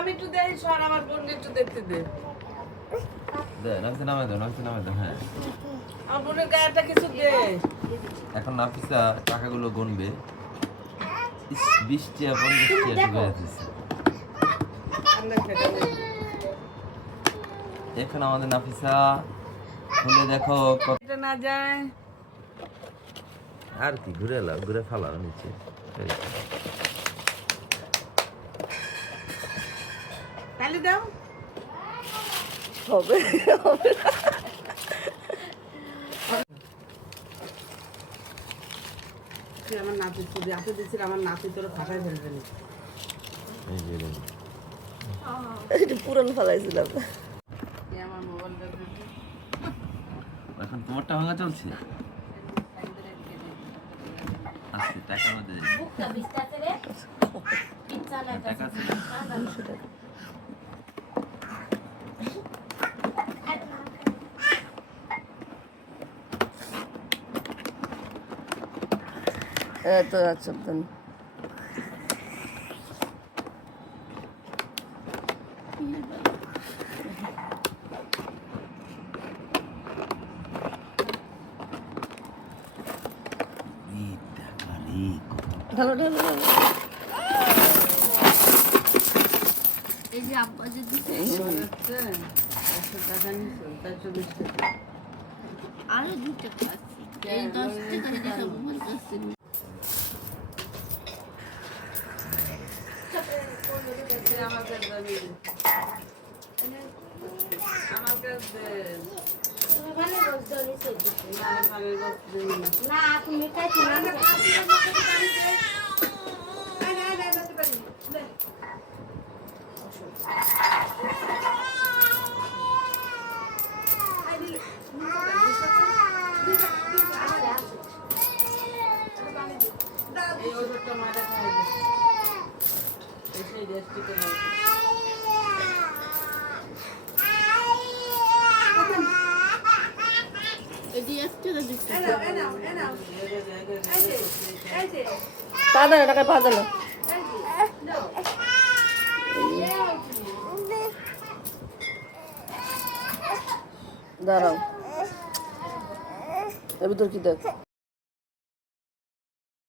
আমি একটু দেই সর আমার বোনকে একটু দেখতে দে। দে নামতে নামে দাও নামতে নামে দাও হ্যাঁ। আমার বোনের গায়েটা কিছু দে। এখন নাফিসা টাকাগুলো গুনবে। পঞ্চাশ টিয়া ঢুকে যাচ্ছে আন্না এখন আমাদের নাফিসা খুলে দেখো কতটা না যায়। আর কি ঘুরে এলাও ঘুরে ফালাও নিচে। তাহলে দাও। হবে হবে আমার নাতি ছবি আপনি দিচ্ছিল আমার নাতি তোর ফাটাই ফেলবে না এই যে এই যে। এটা পুরান ফেলাইছিলাম। এখন তোমারটা ভাঙা চলছে? আচ্ছা মধ্যে। পিজ্জা না টাকা। আছে দুশো টাকা এত আচ্ছা তো এই যে আব্বা যদি আরও দুটো খাচ্ছি এই দশ টাকা আমার কাছে আমার না, তুমি এই ওষুধটা মারা খাই দে। এই সেই রেস্টিকে লাগবে। এটি একটু দিচ্ছে পা দাও টাকা পা দাও দাঁড়াও। এর ভিতর কি দেখ?